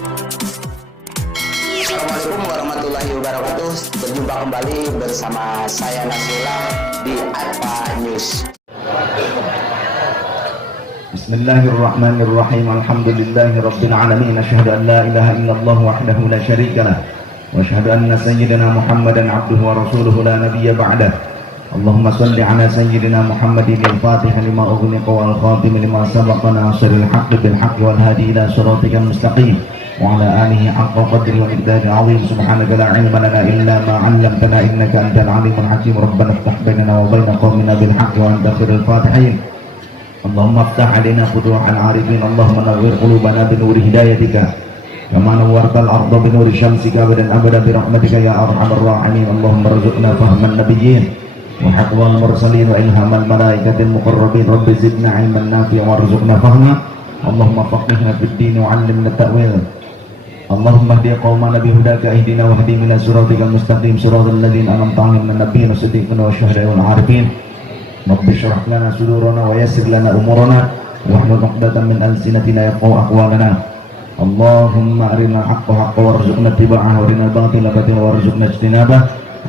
Assalamualaikum warahmatullahi wabarakatuh. Berjumpa kembali bersama saya Nasrullah di Alfa News. Bismillahirrahmanirrahim. Alhamdulillahirabbil alamin. Asyhadu an la ilaha illallah wahdahu la syarika lah. Wa asyhadu anna sayyidina Muhammadan abduhu wa rasuluhu la nabiyya ba'dah. Allahumma shalli ala sayyidina Muhammadin al-Fatih lima ughliqa wal khatim lima sabaqa nasiril haqqi bil haqqi wal hadi ila siratikal mustaqim. وعلى آله حق قدره ومقداره العظيم سبحانك لا علم لنا إلا ما علمتنا إنك أنت العليم الحكيم ربنا افتح بيننا وبين قومنا بالحق وأنت خير الفاتحين اللهم افتح علينا فتوح العارفين اللهم نور قلوبنا بنور هدايتك كما نورت الأرض بنور شمسك أبدا أبدا برحمتك يا أرحم الراحمين اللهم ارزقنا فهم النبيين وحفظ المرسلين وإلهام الملائكة المقربين رب زدنا علما نافعا وارزقنا فهما اللهم فقهنا في الدين وعلمنا التأويل اللهم اهد قومنا بهداك اهدنا واهدنا الى صراطك المستقيم صراط الذين انعمت عليهم من النبيين والصديقين والشهداء والعارفين رب اشرح لنا صدورنا ويسر لنا امورنا واحلل عقدة من السنتنا يفقهوا اقوالنا اللهم ارنا الحق حقا وارزقنا اتباعه وارنا الباطل باطلا وارزقنا اجتنابه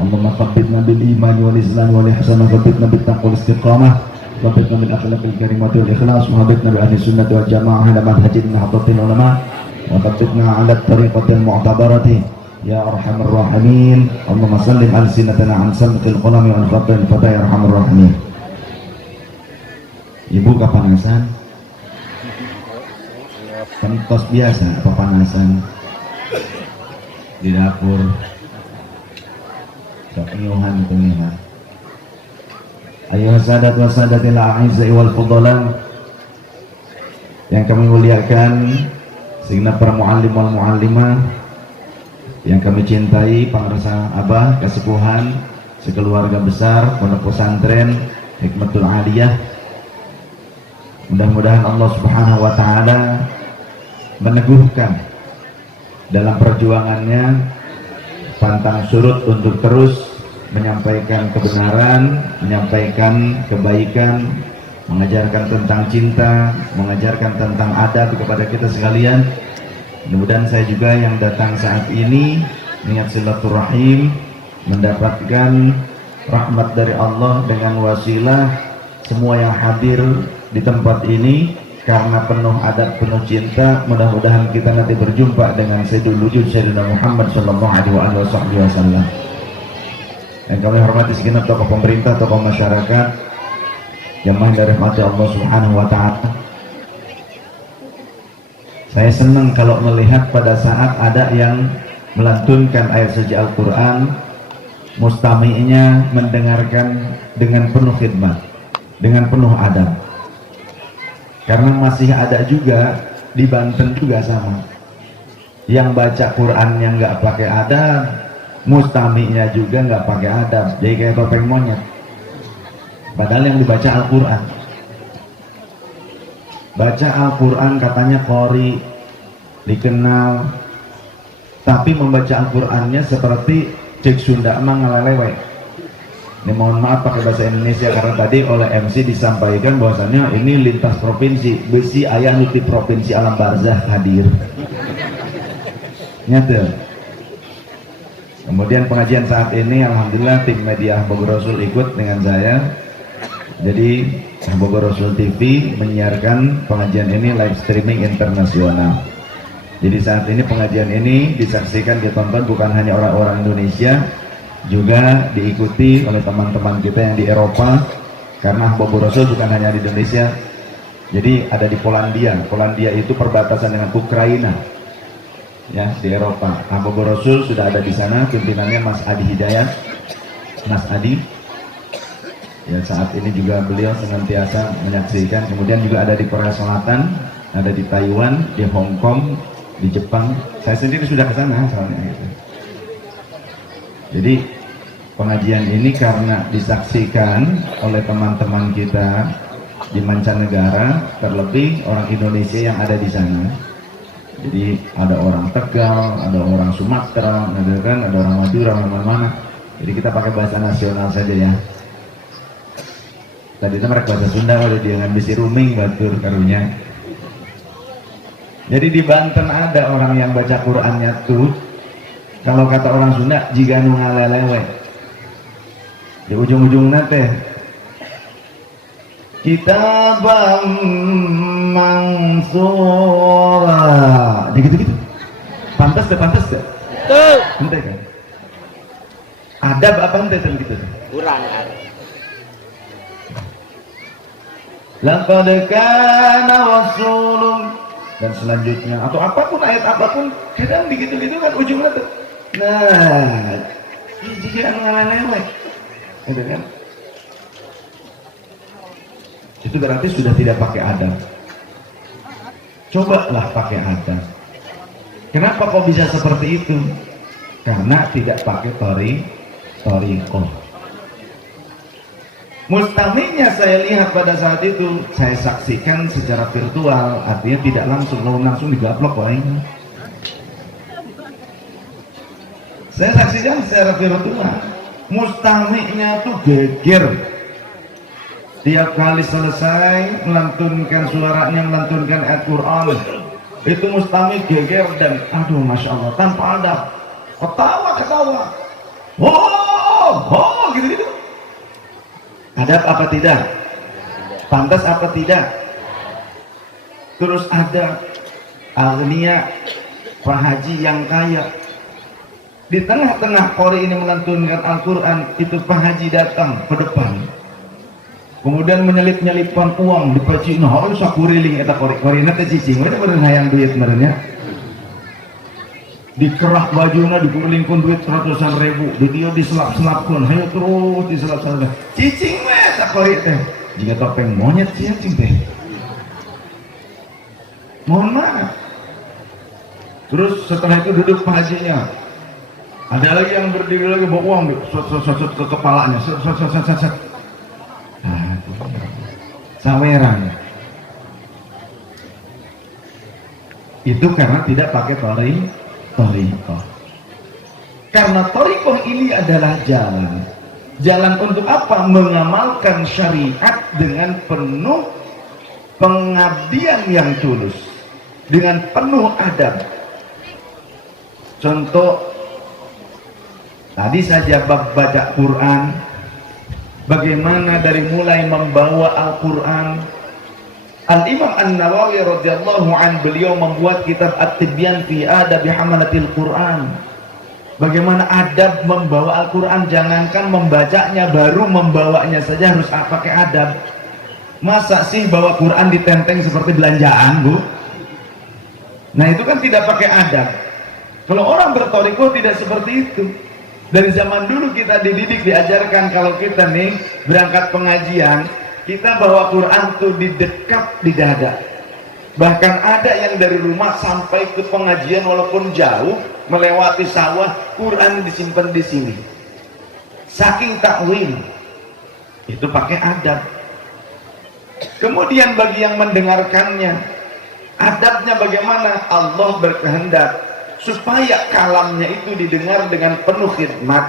اللهم ثبتنا بالايمان والاسلام والاحسان وثبتنا بالتقوى والاستقامه ثبتنا بالاخلاق الكريمه والاخلاص وثبتنا باهل السنه والجماعه على منهج نهضه العلماء وثبتنا على الطريقة المعتبرة يا أرحم الراحمين اللهم سلم ألسنتنا عن سمت القلم وعن خط الفتى يا أرحم الراحمين. Ibu kepanasan? Kentos biasa apa panasan? Di dapur kepenuhan pengihat. Ayuh sadat wa sadatil a'izai wal fudala yang kami muliakan, segenap para muallim wal muallimah yang kami cintai, pangresa abah, kesepuhan, sekeluarga besar pondok pesantren Hikmatul Aliyah. Mudah-mudahan Allah Subhanahu wa taala meneguhkan dalam perjuangannya pantang surut untuk terus menyampaikan kebenaran, menyampaikan kebaikan, mengajarkan tentang cinta, mengajarkan tentang adab kepada kita sekalian. Mudah-mudahan saya juga yang datang saat ini niat silaturahim, mendapatkan rahmat dari Allah dengan wasilah semua yang hadir di tempat ini karena penuh adab, penuh cinta. Mudah-mudahan kita nanti berjumpa dengan Sayyidul Wujud Sayyidina Muhammad sallallahu alaihi wasallam. Yang kami hormati segenap tokoh pemerintah, tokoh masyarakat, jamaah dari rahmat Allah Subhanahu wa taala. Saya senang kalau melihat pada saat ada yang melantunkan ayat suci Al-Qur'an, mustami'nya mendengarkan dengan penuh khidmat, dengan penuh adab. Karena masih ada juga di Banten juga sama, yang baca Quran yang nggak pakai adab, mustami'nya juga nggak pakai adab, jadi kayak topeng monyet. Padahal yang dibaca Al-Quran, baca Al-Quran katanya qori, dikenal, tapi membaca Al-Qurannya seperti cek Sunda emang ngalelewe. Ini mohon maaf pakai bahasa Indonesia karena tadi oleh MC disampaikan bahwasannya ini lintas provinsi, besi ayah nuti provinsi alam barzah hadir. Nyata. Kemudian pengajian saat ini alhamdulillah tim media Bogor Rasul ikut dengan saya. Jadi Bogor Rasul TV menyiarkan pengajian ini live streaming internasional. Jadi saat ini pengajian ini disaksikan, ditonton bukan hanya orang-orang Indonesia, juga diikuti oleh teman-teman kita yang di Eropa. Karena Bogor Rasul bukan hanya di Indonesia, jadi ada di Polandia. Polandia itu perbatasan dengan Ukraina, ya, di Eropa. Bogor Rasul sudah ada di sana, pimpinannya Mas Adi Hidayat, Mas Adi. Ya, saat ini juga beliau senantiasa menyaksikan. Kemudian juga ada di Korea Selatan, ada di Taiwan, di Hong Kong, di Jepang. Saya sendiri sudah ke sana soalnya gitu. Jadi pengajian ini karena disaksikan oleh teman-teman kita di mancanegara, terlebih orang Indonesia yang ada di sana. Jadi ada orang Tegal, ada orang Sumatera, ada orang Madura, mana-mana. Jadi kita pakai bahasa nasional saja ya. Tadi itu mereka bahasa Sunda, kalau dia ngambil si ruming batur karunya. Jadi di Banten ada orang yang baca Qur'annya tuh, kalau kata orang Sunda, jika nu ngalelewe. Di ujung-ujungnya teh, kitabam mansura. Gitu-gitu. Pantas deh. Tuh. Ente kan? Adab apa ente tuh gitu? Kurang. Laqad kana rasulun, dan selanjutnya atau apapun ayat apapun kadang begitu-gitu kan ujungnya tuh. Nah, jika ngalalewe. Gitu kan? Itu berarti sudah tidak pakai adab. Cobalah pakai adab. Kenapa kok bisa seperti itu? Karena tidak pakai thariqah. Mustaminya saya lihat pada saat itu, saya saksikan secara virtual, artinya tidak langsung digaplok lainnya. Saya saksikan secara virtual, mustaminya tuh geger. Tiap kali selesai melantunkan suaranya, melantunkan ayat Quran, itu mustami geger dan aduh masya Allah tanpa adab, ketawa, oh gitu. Adab apa tidak? Pantas apa tidak? Terus ada agnia Pak Haji yang kaya. Di tengah-tengah qori ini melantunkan Al-Quran, itu Pak Haji datang ke depan. Kemudian menyelip-nyelipkan uang di peci. Nah, itu sakuriling eta qori nanti cicing. Mereka bener hayang duit merenya. Dikerah bajunya, dikurlingkan duit ratusan ribu, dia diselap-selapkan, hayo terus diselap-selapkan. Cicing meh tak qori teh. Jika topeng monyet sih cicing teh. Mohon maaf. Terus setelah itu duduk Pak Hajinya. Ada lagi yang berdiri lagi bawa uang, sot ke kepalanya, set. Nah, saweran. Itu karena tidak pakai thariqah. Karena thariqah ini adalah jalan. Jalan untuk apa? Mengamalkan syariat dengan penuh pengabdian yang tulus, dengan penuh adab. Contoh tadi saja bab baca Quran, bagaimana dari mulai membawa Al-Quran. Al-Imam An-Nawawi radhiyallahu an, beliau membuat kitab At-Tibyan fi Adab Hamalatil Quran. Bagaimana adab membawa Al-Quran, jangankan membacanya, baru membawanya saja harus pakai adab. Masa sih bawa Quran ditenteng seperti belanjaan, Bu? Nah, itu kan tidak pakai adab. Kalau orang berthariqah tidak seperti itu. Dari zaman dulu kita dididik, diajarkan kalau kita nih berangkat pengajian, kita bawa Quran tuh di dekat di dada. Bahkan ada yang dari rumah sampai ke pengajian walaupun jauh, melewati sawah, Quran disimpan di sini. Saking takwim. Itu pakai adab. Kemudian bagi yang mendengarkannya, adabnya bagaimana? Allah berkehendak supaya kalamnya itu didengar dengan penuh khidmat,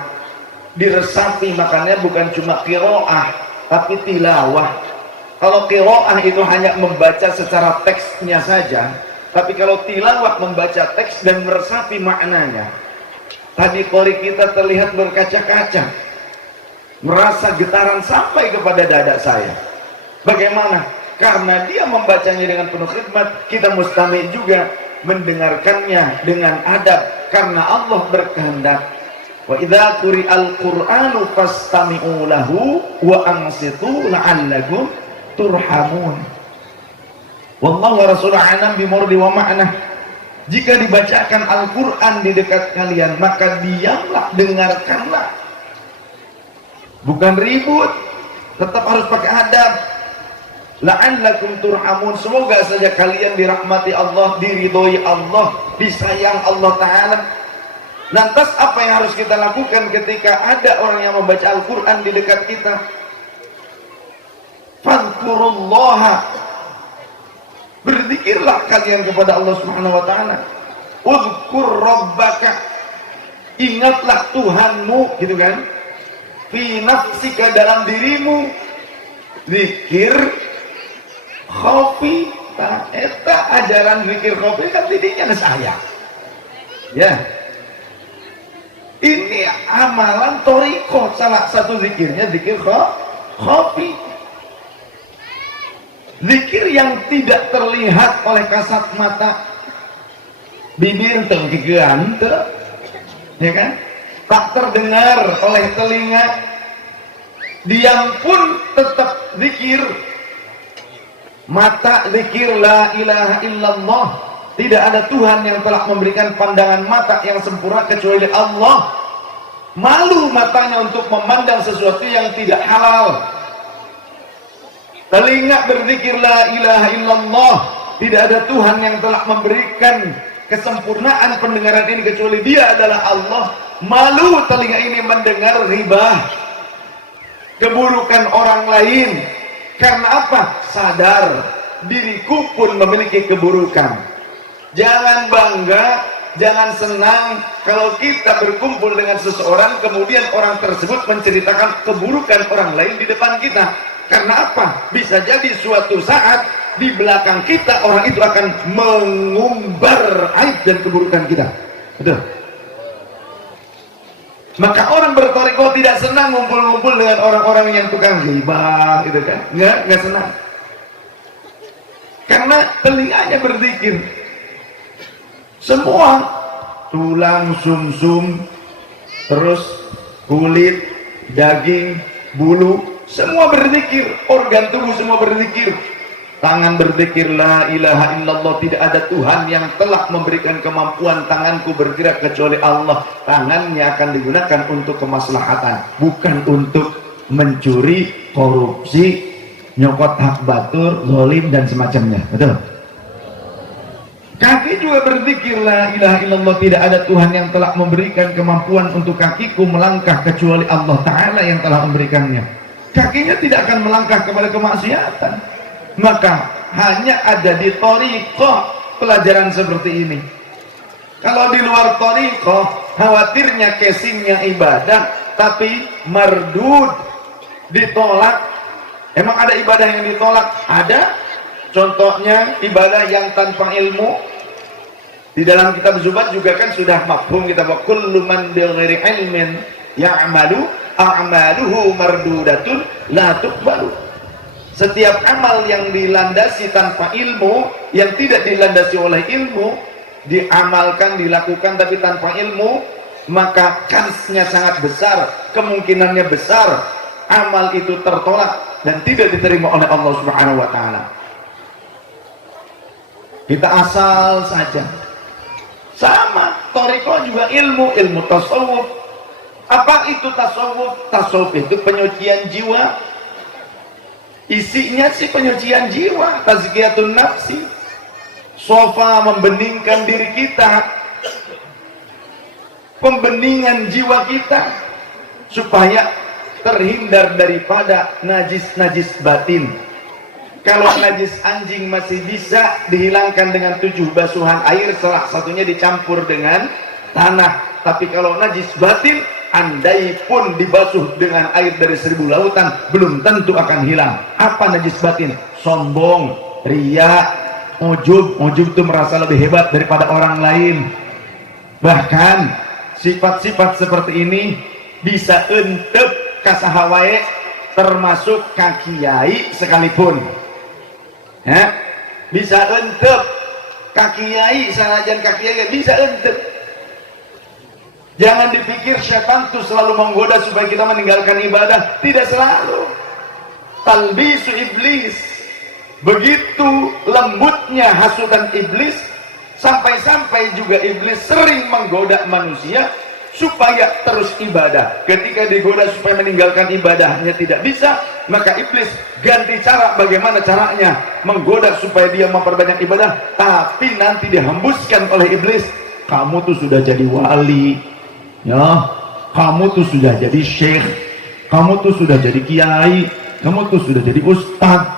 diresapi. Makanya bukan cuma qiraah tapi tilawah. Kalau qiraah itu hanya membaca secara teksnya saja, tapi kalau tilawah membaca teks dan meresapi maknanya. Tadi qori kita terlihat berkaca-kaca, merasa getaran sampai kepada dada saya. Bagaimana? Karena dia membacanya dengan penuh khidmat, kita mustami juga mendengarkannya dengan adab, karena Allah berkehendak. Wa idza quri'al Qur'anu fastami'u lahu wa ansitu la'allakum turhamun. Wallahu wa rasuluhu a'lam bimurdi wa ma'nah. Jika dibacakan Al-Qur'an di dekat kalian, maka diamlah, dengarkanlah. Bukan ribut, tetap harus pakai adab. La'allakum turhamun, semoga saja kalian dirahmati Allah, diridhoi Allah, disayang Allah Ta'ala. Lantas apa yang harus kita lakukan ketika ada orang yang membaca Al-Quran di dekat kita? Fadhkurullaha, berzikirlah kalian kepada Allah Subhanahu wa Ta'ala. Udhkur rabbaka, ingatlah Tuhanmu, gitu kan? Fi nafsika, dalam dirimu. Zikir khafi Eta ajaran zikir kopi kan didinya saya. Ya. Ini amalan toriko, salah satu zikirnya zikir kopi. Zikir yang tidak terlihat oleh kasat mata, bibir tengkikian, ya kan? Tak terdengar oleh telinga, diam pun tetap zikir. Mata zikir la ilaha illallah. Tidak ada Tuhan yang telah memberikan pandangan mata yang sempurna kecuali Allah. Malu matanya untuk memandang sesuatu yang tidak halal. Telinga berzikir la ilaha illallah. Tidak ada Tuhan yang telah memberikan kesempurnaan pendengaran ini kecuali Dia adalah Allah. Malu telinga ini mendengar riba, keburukan orang lain. Karena apa? Sadar diriku pun memiliki keburukan. Jangan bangga, jangan senang kalau kita berkumpul dengan seseorang kemudian orang tersebut menceritakan keburukan orang lain di depan kita. Karena apa? Bisa jadi suatu saat di belakang kita orang itu akan mengumbar aib dan keburukan kita. Betul? Maka orang bertoriko tidak senang ngumpul-ngumpul dengan orang-orang yang tukang ghibah, gitu kan? Nggak senang. Karena telinganya berzikir. Semua tulang, sumsum, terus kulit, daging, bulu, semua berzikir. Organ tubuh semua berzikir. Tangan berzikir la ilaha illallah. Tidak ada Tuhan yang telah memberikan kemampuan tanganku bergerak kecuali Allah. Tangannya akan digunakan untuk kemaslahatan, bukan untuk mencuri, korupsi, nyokot hak batur, zalim dan semacamnya. Betul? Kaki juga berzikir la ilaha illallah. Tidak ada Tuhan yang telah memberikan kemampuan untuk kakiku melangkah kecuali Allah Ta'ala yang telah memberikannya. Kakinya tidak akan melangkah kepada kemaksiatan. Maka hanya ada di thariqah pelajaran seperti ini. Kalau di luar thariqah, khawatirnya casingnya ibadah tapi mardud, ditolak. Emang ada ibadah yang ditolak? Ada. Contohnya ibadah yang tanpa ilmu. Di dalam kitab Zubat juga kan sudah mafhum kita bahwa kullu man bighairi ilmin ya'malu a'maluhu mardudatun la tuqbalu. Setiap amal yang dilandasi tanpa ilmu, yang tidak dilandasi oleh ilmu, diamalkan, dilakukan tapi tanpa ilmu, maka kansnya sangat besar, kemungkinannya besar amal itu tertolak dan tidak diterima oleh Allah Subhanahu wa taala. Kita asal saja. Sama, thariqah juga ilmu tasawuf. Apa itu tasawuf? Tasawuf itu penyucian jiwa. Isinya sih penyucian jiwa, tazkiyatun nafsi. Sofa membeningkan diri kita, pembeningan jiwa kita supaya terhindar daripada najis-najis batin. Kalau najis anjing masih bisa dihilangkan dengan 7 basuhan air, salah satunya dicampur dengan tanah. Tapi kalau najis batin, andai pun dibasuh dengan air dari 1000 lautan, belum tentu akan hilang. Apa najis batin? Sombong, riya, ujub. Ujub itu merasa lebih hebat daripada orang lain. Bahkan sifat-sifat seperti ini bisa entep kasahawae, termasuk kakiai sekalipun. Ya, bisa entep kakiai, sanajan kakiai bisa entep. Jangan dipikir setan itu selalu menggoda supaya kita meninggalkan ibadah. Tidak selalu. Talbisu iblis. Begitu lembutnya hasutan iblis, sampai-sampai juga iblis sering menggoda manusia supaya terus ibadah. Ketika digoda supaya meninggalkan ibadahnya tidak bisa, maka iblis ganti cara. Bagaimana caranya menggoda supaya dia memperbanyak ibadah? Tapi nanti dihembuskan oleh iblis, kamu tuh sudah jadi wali, ya, kamu tuh sudah jadi syekh, kamu tuh sudah jadi kiai, kamu tuh sudah jadi ustad,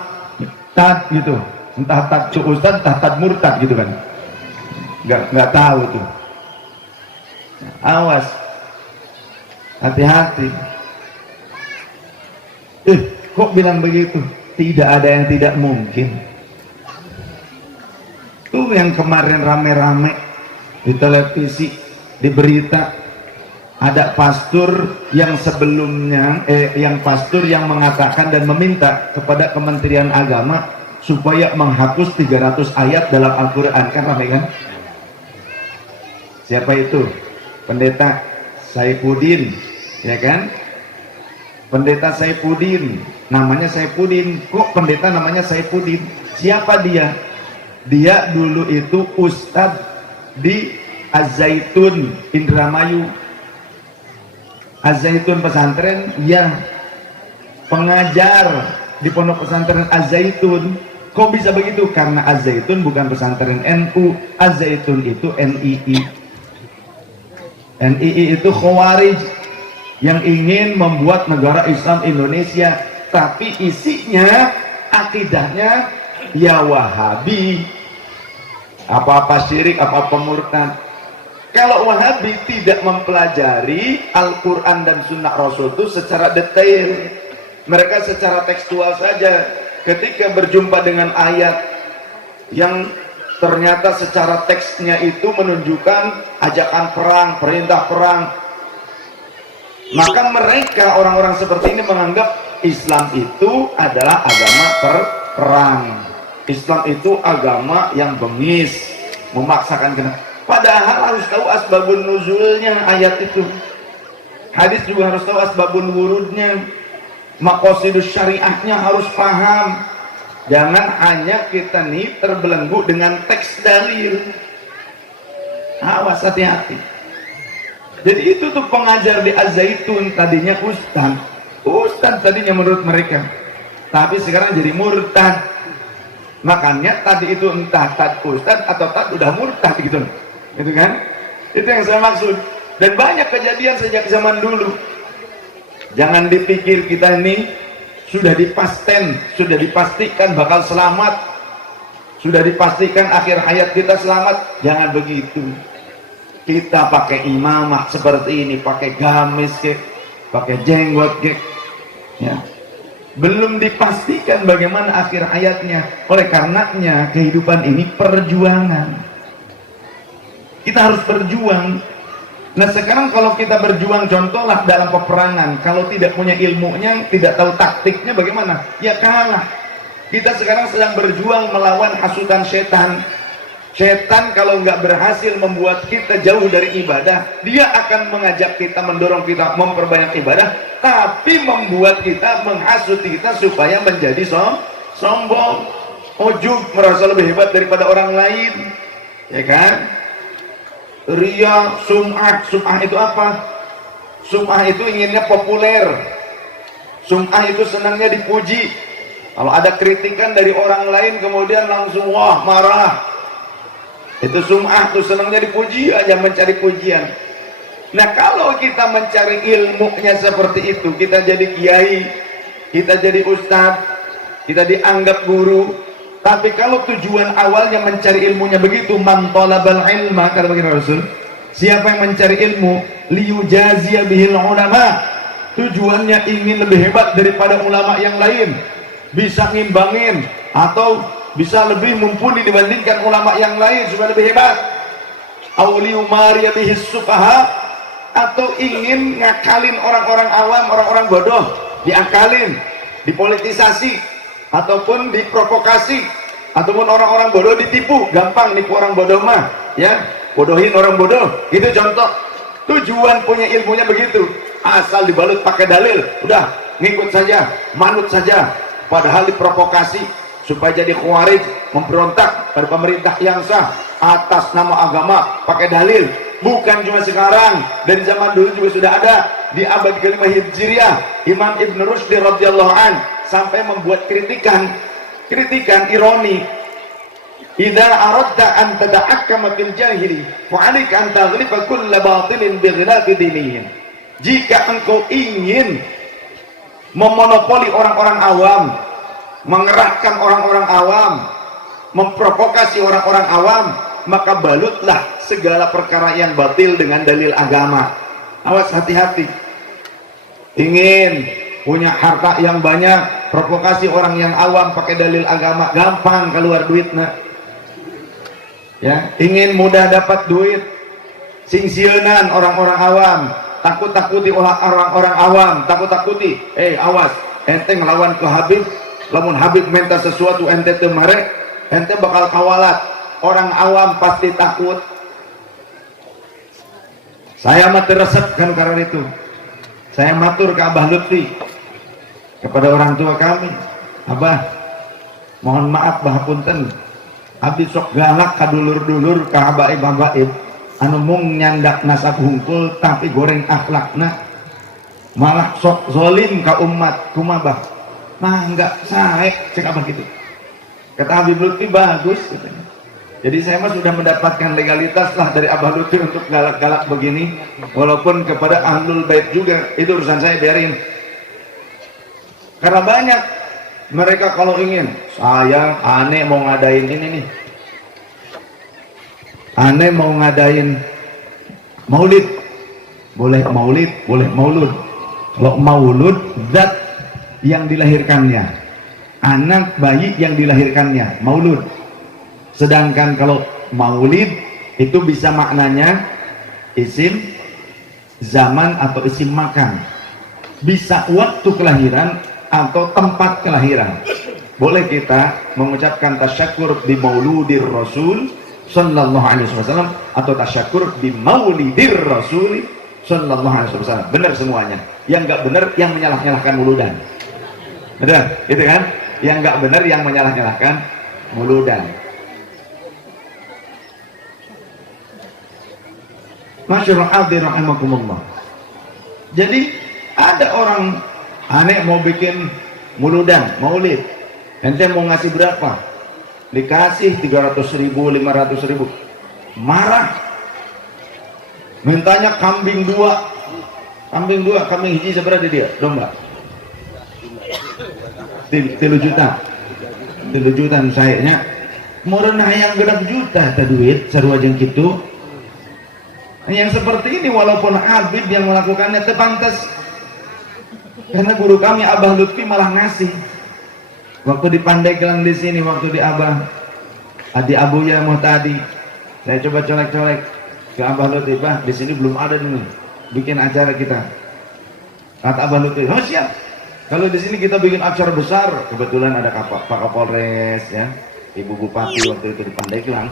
tad gitu. Entah tad ustad, entah tad murtad gitu kan. Nggak tahu tuh. Awas, hati-hati. Kok bilang begitu? Tidak ada yang tidak mungkin. Tuh yang kemarin rame-rame di televisi, di berita, ada pastor yang sebelumnya yang pastor yang mengatakan dan meminta kepada Kementerian Agama supaya menghapus 300 ayat dalam Al-Quran. Kan ramai kan? Siapa itu? Pendeta Saifuddin, ya kan? Pendeta Saifuddin, namanya Saifuddin. Kok pendeta namanya Saifuddin? Siapa dia? Dia dulu itu ustadz di Az-Zaitun Indramayu. Az-Zaitun pesantren, ya, pengajar di pondok pesantren Az-Zaitun. Kok bisa begitu? Karena Az-Zaitun bukan pesantren NU, Az-Zaitun itu NII. NII itu Khawarij yang ingin membuat negara Islam Indonesia, tapi isinya akidahnya ya Wahabi, apa-apa syirik, apa-apa murtad. Kalau Wahabi tidak mempelajari Al-Quran dan Sunnah Rasul itu secara detail, mereka secara tekstual saja. Ketika berjumpa dengan ayat yang ternyata secara teksnya itu menunjukkan ajakan perang, perintah perang, maka mereka orang-orang seperti ini menganggap Islam itu adalah agama perang. Islam itu agama yang bengis, memaksakan kena. Padahal harus tahu asbabun nuzulnya ayat itu. Hadis juga harus tahu asbabun wurudnya. Maqasidus syariahnya harus paham. Jangan hanya kita nih terbelenggu dengan teks dalil. Awas, hati-hati. Jadi itu tuh pengajar di Az-Zaitun, tadinya ustaz tadinya menurut mereka, tapi sekarang jadi murtad. Makanya tadi itu entah tad ustaz atau tad udah murtad gitu kan? Itu yang saya maksud. Dan banyak kejadian sejak zaman dulu. Jangan dipikir kita ini sudah sudah dipastikan bakal selamat, sudah dipastikan akhir hayat kita selamat. Jangan begitu. Kita pakai imamah seperti ini, pakai gamis kek, pakai jenggot kek, ya, belum dipastikan bagaimana akhir hayatnya. Oleh karenanya kehidupan ini perjuangan. Kita harus berjuang. Nah sekarang kalau kita berjuang, contohlah dalam peperangan, kalau tidak punya ilmunya, tidak tahu taktiknya, bagaimana? Ya kalah. Kita sekarang sedang berjuang melawan hasutan setan. Setan kalau nggak berhasil membuat kita jauh dari ibadah, dia akan mengajak kita, mendorong kita memperbanyak ibadah, tapi membuat kita, menghasut kita supaya menjadi sombong, ujub, merasa lebih hebat daripada orang lain, ya kan? Ria, sum'ah itu apa? Sum'ah itu inginnya populer. Sum'ah itu senangnya dipuji. Kalau ada kritikan dari orang lain kemudian langsung wah marah. Itu sum'ah tuh, senangnya dipuji aja, mencari pujian. Nah kalau kita mencari ilmunya seperti itu, kita jadi kiai, kita jadi ustadz, kita dianggap guru. Tapi kalau tujuan awalnya mencari ilmunya begitu, man talabal ilma, kata baginda Rasul, siapa yang mencari ilmu, liyujaziya bihil ulama, tujuannya ingin lebih hebat daripada ulama yang lain, bisa ngimbangin atau bisa lebih mumpuni dibandingkan ulama yang lain supaya lebih hebat, auliu mariya bihis sufaha, atau ingin ngakalin orang-orang awam, orang-orang bodoh, diakalin, dipolitisasi, ataupun diprovokasi, ataupun orang-orang bodoh ditipu. Gampang nipu orang bodoh mah, ya, bodohin orang bodoh. Itu contoh. Tujuan punya ilmunya begitu. Asal dibalut pakai dalil, udah ngikut saja, manut saja. Padahal diprovokasi supaya jadi khawarij, memberontak pada pemerintah yang sah atas nama agama, pakai dalil. Bukan cuma sekarang, dan zaman dulu juga sudah ada. Di abad ke-5 Hijriah, Imam Ibn Rushd radhiyallahu an sampai membuat kritikan ironi. Idza aradta an tada'akkama fil jahili fa 'alaika an taghliba kull batilin bi ghilafi dinihim. Jika engkau ingin memonopoli orang-orang awam, mengerahkan orang-orang awam, memprovokasi orang-orang awam, maka balutlah segala perkara yang batil dengan dalil agama. Awas, hati-hati. Ingin punya harta yang banyak, provokasi orang yang awam pakai dalil agama, gampang keluar duitnya. Ya, ingin mudah dapat duit, sing sieunan orang-orang awam, takut-takuti orang-orang awam, takut-takuti. Awas, ente ngelawan ke Habib, lamun Habib minta sesuatu ente teu mere, ente bakal kawalat. Orang awam pasti takut. Saya mah teresep kan karena itu. Saya matur ke Abah Lutfi, kepada orang tua kami, Abah, mohon maaf bahapunten, abdi sok galak ka dulur-dulur ka habaib-habaib anu mung nyandak nasab hungkul tapi goreng akhlakna, malah sok zolim ka umat. Kumabah mah enggak sae, cek Abah gitu. Kata Habib Lutfi bagus katanya. Jadi saya mah sudah mendapatkan legalitas lah dari Abah Lutfi untuk galak-galak begini, walaupun kepada ahlul bait juga itu urusan saya, biarin. Karena banyak mereka kalau ingin, saya aneh mau ngadain ini nih, aneh mau ngadain maulid, boleh maulid, boleh maulud. Kalau maulud, zat yang dilahirkannya, anak bayi yang dilahirkannya, maulud. Sedangkan kalau maulid itu bisa maknanya isim zaman atau isim makan, bisa waktu kelahiran atau tempat kelahiran. Boleh kita mengucapkan tasyakur di maulidir Rasul sallallahu alaihi wasallam atau tasyakur di maulidir Rasul sallallahu alaihi wasallam. Benar semuanya. Yang enggak benar yang menyalah-nyalahkan mauludan. Benar, gitu kan? Yang enggak benar yang menyalah-nyalahkan mauludan. Masyaallah rahimakumullah. Jadi ada orang aneh mau bikin mauludan, maulid, ente mau ngasih berapa? Dikasih 300.000, 500.000, marah, mintanya kambing dua, kambing hiji seberapa dia domba? 3 juta, 3 juta sayanya mau renah yang genap juta ta duit sarua jeung kitu. Yang seperti ini walaupun Habib yang melakukannya terpantas, karena guru kami Abah Lutfi malah ngasih. Waktu di Pandeglang di sini, waktu di Abah Adi Abuya Muhtadi, saya coba colek-colek ke Abah Lutfi, Bah, di sini belum ada nih, bikin acara kita. Kata Abah Lutfi, oh siap. Kalau di sini kita bikin acara besar, kebetulan ada Pak Kapolres, ya, Ibu Bupati waktu itu di Pandeglang.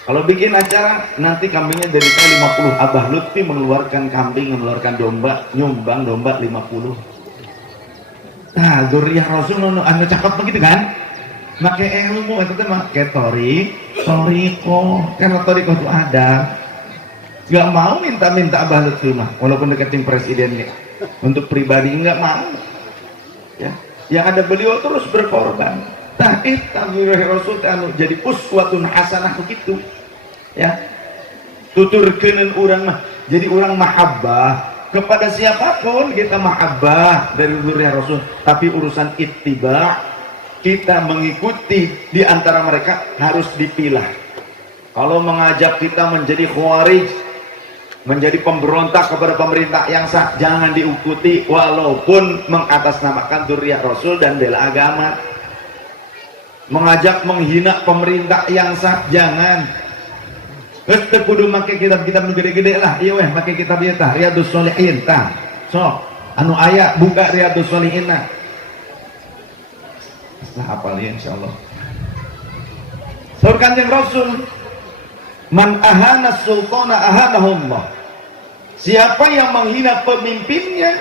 Kalau bikin acara nanti kambingnya dari 50, Abah Lutfi mengeluarkan kambing, mengeluarkan domba, nyumbang domba 50. Nah, zuriyah Rasul anu cakep begitu kan? Make ilmu itu mah ke toriko, karena toriko itu ada. Gak mau minta Abah Lutfi mah, walaupun deketin presidennya. Untuk pribadi enggak mau. Ya, yang ada beliau terus berkorban. Tah zuriyah Rasul anu jadi uswatun hasanah begitu. Ya, tuturkeun urang mah jadi orang mahabbah kepada siapapun, kita mahabbah dari zuriyah Rasul, tapi urusan ittiba, kita mengikuti di antara mereka harus dipilah. Kalau mengajak kita menjadi khawarij, menjadi pemberontak kepada pemerintah yang sah, jangan diikuti walaupun mengatasnamakan zuriyah Rasul dan bela agama. Mengajak menghina pemerintah yang sah, jangan. Kita kudu make kitab-kitab gede-gede lah. Iya weh, make kitab ieu tah Riyadhus Shalihin tah. Sok, anu aya buka Riyadhus Shalihin na. Setelah hafal ya insyaallah. Saur Kanjeng Rasul, man ahana sultana ahanahullah. Siapa yang menghina pemimpinnya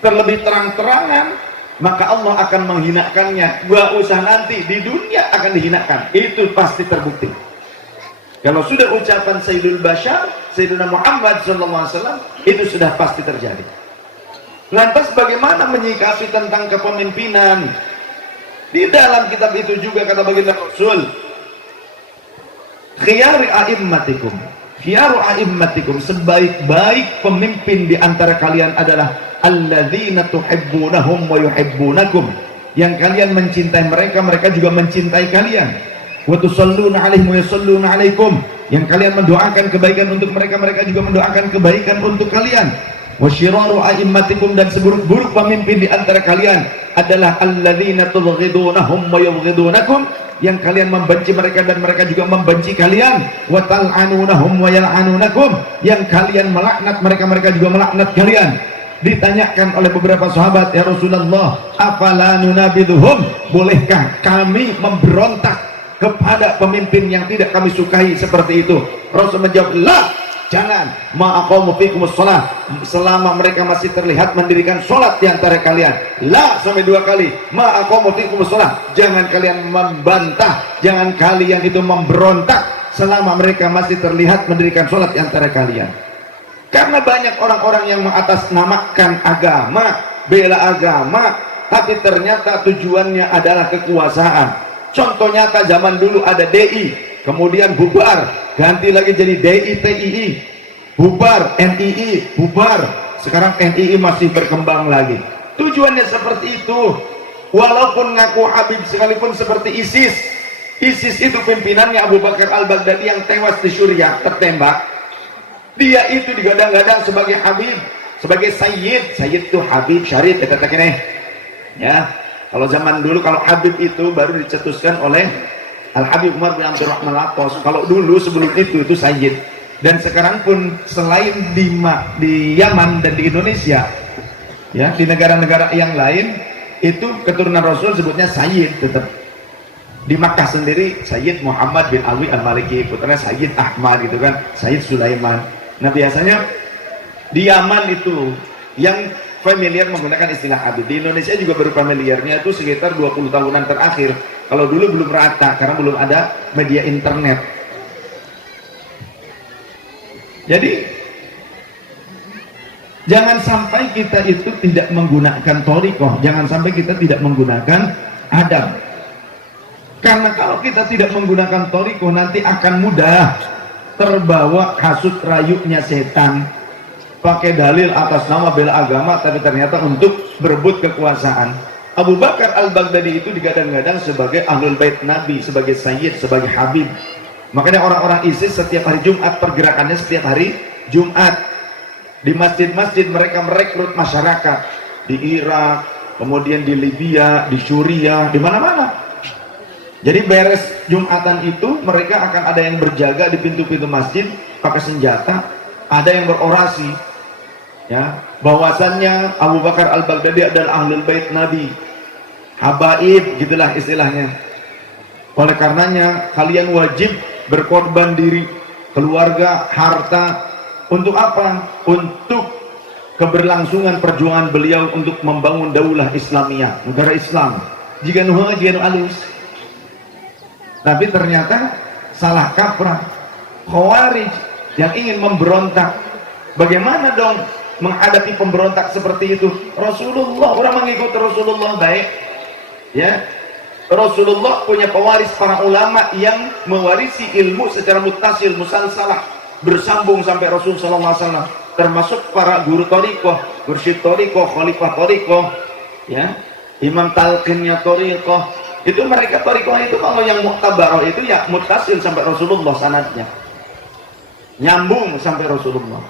terlebih terang-terangan, maka Allah akan menghinakannya. Gak usah nanti di dunia akan dihinakan. Itu pasti terbukti. Kalau sudah ucapan Sayyidul Bashar, Sayyidina Muhammad SAW, itu sudah pasti terjadi. Lantas bagaimana menyikapi tentang kepemimpinan? Di dalam kitab itu juga kata baginda Rasul, khiyaru a'immatikum, sebaik-baik pemimpin di antara kalian adalah alladzina tuhibbunahum wa yuhibbunakum, yang kalian mencintai mereka, mereka juga mencintai kalian. Wa tusalluna alaihim wa yusalluna alaikum, yang kalian mendoakan kebaikan untuk mereka, mereka juga mendoakan kebaikan untuk kalian. Wa syiraru a'immatikum, dan seburuk-buruk pemimpin di antara kalian adalah alladzina tubghidunahum wa yubghidunakum, yang kalian membenci mereka dan mereka juga membenci kalian, wa tal'anunahum wa yal'anunakum, yang kalian melaknat mereka, mereka juga melaknat kalian. Ditanyakan oleh beberapa sahabat, ya Rasulullah, afala nunabiduhum, bolehkah kami memberontak kepada pemimpin yang tidak kami sukai seperti itu? Rasul menjawab, la, jangan, ma'aqamu fikumus sholat, selama mereka masih terlihat mendirikan sholat di antara kalian. La, sampai 2 kali, ma'aqamu fikumus sholat, jangan kalian membantah, jangan kalian itu memberontak selama mereka masih terlihat mendirikan sholat di antara kalian. Karena banyak orang-orang yang mengatasnamakan agama, bela agama, tapi ternyata tujuannya adalah kekuasaan. Contoh nyata, zaman dulu ada DI, kemudian bubar, ganti lagi jadi DITII, bubar, NII, bubar, sekarang NII masih berkembang lagi. Tujuannya seperti itu. Walaupun ngaku Habib sekalipun seperti ISIS, ISIS itu pimpinannya Abu Bakar al-Baghdadi yang tewas di Suriah, tertembak. Dia itu digadang-gadang sebagai Habib, sebagai Sayyid. Sayyid itu Habib Syarif, kata-kata ya. Kalau zaman dulu, kalau Habib itu baru dicetuskan oleh Al-Habib Umar bin Abdurrahman Al-Atas. Kalau dulu sebelum itu Sayyid. Dan sekarang pun selain di Yaman dan di Indonesia, ya, di negara-negara yang lain itu keturunan Rasul sebutnya Sayyid tetap. Di Makkah sendiri Sayyid Muhammad bin Alwi Al-Maliki, putranya Sayyid Ahmad gitu kan, Sayyid Sulaiman. Nah biasanya di Yaman itu yang familiar menggunakan istilah Habib. Di Indonesia juga baru familiarnya itu sekitar 20 tahunan terakhir. Kalau dulu belum rata karena belum ada media internet. Jadi jangan sampai kita itu tidak menggunakan thariqah, jangan sampai kita tidak menggunakan adab. Karena kalau kita tidak menggunakan thariqah, nanti akan mudah terbawa hasud rayunya setan, pakai dalil atas nama bela agama tapi ternyata untuk berebut kekuasaan. Abu Bakar al-Baghdadi itu digadang-gadang sebagai ahlul bait Nabi, sebagai sayyid, sebagai habib. Makanya orang-orang ISIS setiap hari Jumat, pergerakannya setiap hari Jumat. Di masjid-masjid mereka merekrut masyarakat di Irak, kemudian di Libya, di Suriah, di mana-mana. Jadi beres Jumatan itu mereka akan ada yang berjaga di pintu-pintu masjid pakai senjata, ada yang berorasi, ya, bahwasannya Abu Bakar al-Baghdadi adalah ahlul bait Nabi, habaib, gitulah istilahnya. Oleh karenanya kalian wajib berkorban diri, keluarga, harta, untuk apa? Untuk keberlangsungan perjuangan beliau untuk membangun daulah Islamiyah, negara Islam. Jika nuha jian alus. Tapi ternyata salah kaprah, Khawarij yang ingin memberontak. Bagaimana dong menghadapi pemberontak seperti itu? Rasulullah, orang mengikuti Rasulullah baik, ya. Rasulullah punya pewaris para ulama yang mewarisi ilmu secara muttasil, musalsalah, bersambung sampai Rasul sallallahu alaihi wasallam, termasuk para guru thariqah, mursyid thariqah, khalifah thariqah, ya, imam talqinnya thariqah. Itu mereka thariqah itu kalau yang mu'tabarah itu ya muttasil sampai Rasulullah sanadnya, nyambung sampai Rasulullah.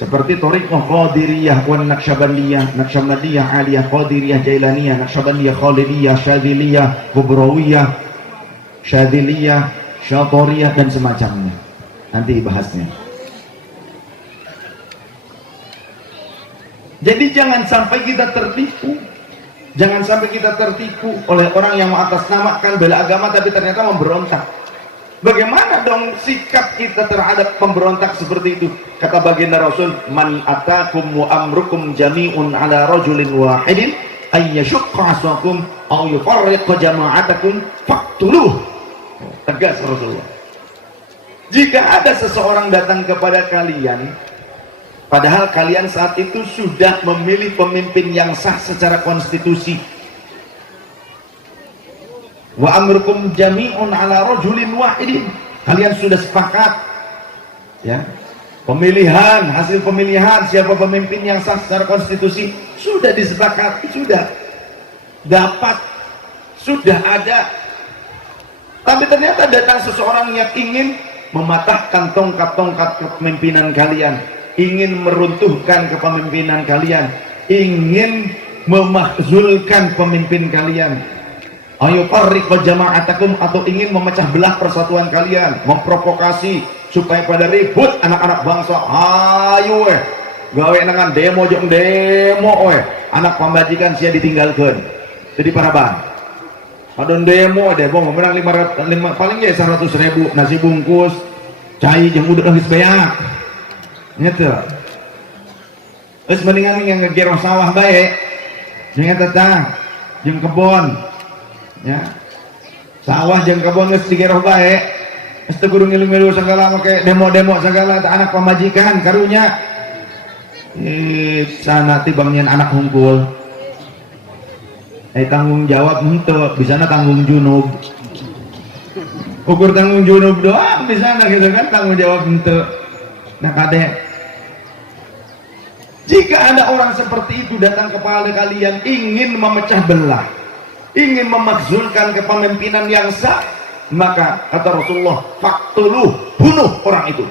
Seperti thariqah Qadiriyah wan Naqsyabandiyah, Naqsyabandiyah Aliyah, Qadiriyah Jailaniyah, Naqsyabandiyah Khalidiyah, Syadziliyah, Kubrawiyah, Syadziliyah, Syatoriyah dan semacamnya. Nanti dibahasnya. Jadi jangan sampai kita tertipu. Jangan sampai kita tertipu oleh orang yang mengatasnamakan bela agama tapi ternyata memberontak. Bagaimana dong sikap kita terhadap pemberontak seperti itu? Kata baginda Rasul, man atakum wa amrukum jami'un ala rajulin wahidin ayyashukka aswakum aw yufarriqu jama'atakum faqtuluh. Tegas Rasulullah. Jika ada seseorang datang kepada kalian, padahal kalian saat itu sudah memilih pemimpin yang sah secara konstitusi. Wa amrukum jami'un ala rajulin wahidin. Kalian sudah sepakat, ya. Pemilihan, hasil pemilihan siapa pemimpin yang sah secara konstitusi sudah disepakati, sudah dapat, sudah ada. Tapi ternyata datang seseorang yang ingin mematahkan tongkat-tongkat kepemimpinan kalian, ingin meruntuhkan kepemimpinan kalian, ingin memakzulkan pemimpin kalian, ayo farriq jama'atakum, atau ingin memecah belah persatuan kalian, memprovokasi supaya pada ribut anak-anak bangsa. Ayo gawe dengan demo jong demo anak pembajikan sia ditinggalkan. Jadi para bang adon demo menang 500 paling ya 100.000 nasi bungkus cai jeung uduk geus beak gitu. Terus mendingan yang ngegerong sawah bae jeung eta jeung kebon ya, sawah jeung kebon geus digerong bae geus teu kudu ngilu-ngilu segala make demo-demo segala anak pamajikan karunya sana tibangnya anak hungkul tanggung jawab henteu bisana tanggung junub, ukur tanggung junub doang bisana gitu kan, tanggung jawab henteu. Nah kadek, jika ada orang seperti itu datang kepada kalian ingin memecah belah, ingin memakzulkan kepemimpinan yang sah, maka kata Rasulullah, faktuluh, bunuh orang itu.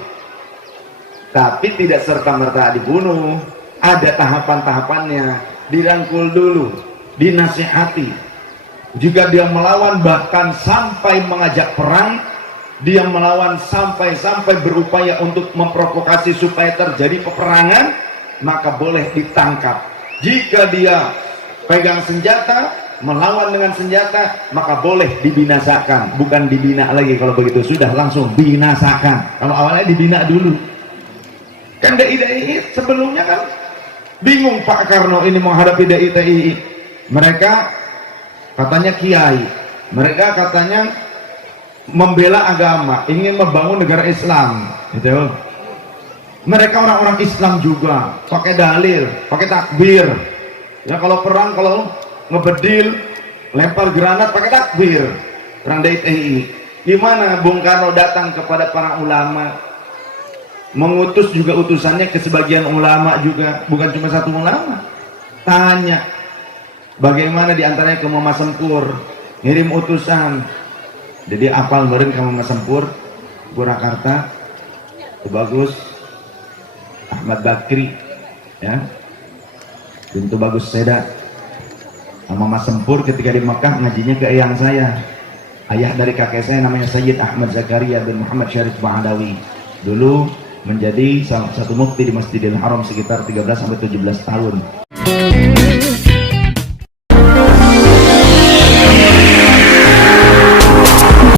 Tapi tidak serta-merta dibunuh, ada tahapan-tahapannya, dirangkul dulu, dinasihati. Jika dia melawan bahkan sampai mengajak perang, dia melawan sampai berupaya untuk memprovokasi supaya terjadi peperangan, maka boleh ditangkap. Jika dia pegang senjata, melawan dengan senjata, maka boleh dibinasakan. Bukan dibina lagi, kalau begitu sudah langsung binasakan. Kalau awalnya dibina dulu. Kan dai-dai sebelumnya kan bingung Pak Karno ini menghadapi dai-dai. Mereka katanya kiai, mereka katanya membela agama, ingin membangun negara Islam gitu. Mereka orang-orang Islam juga, pakai dalil, pakai takbir ya, kalau perang, kalau ngebedil, lempar granat pakai takbir. Perang DITI gimana Bung Karno datang kepada para ulama, mengutus juga utusannya ke sebagian ulama juga, bukan cuma satu ulama. Tanya bagaimana diantaranya ke Mama Sempur, ngirim utusan. Jadi apal meureun ka Mama Sempur, Purwakarta, Bagus Ahmad Bakri ya, Pintu Bagus Seda. Mama Sempur ketika di Mekah ngajinya ke eyang saya, ayah dari kakek saya namanya Sayyid Ahmad Zakaria bin Muhammad Syarif Ba'adawi, dulu menjadi salah satu mufti di Masjidil Haram sekitar 13 sampai 17 tahun.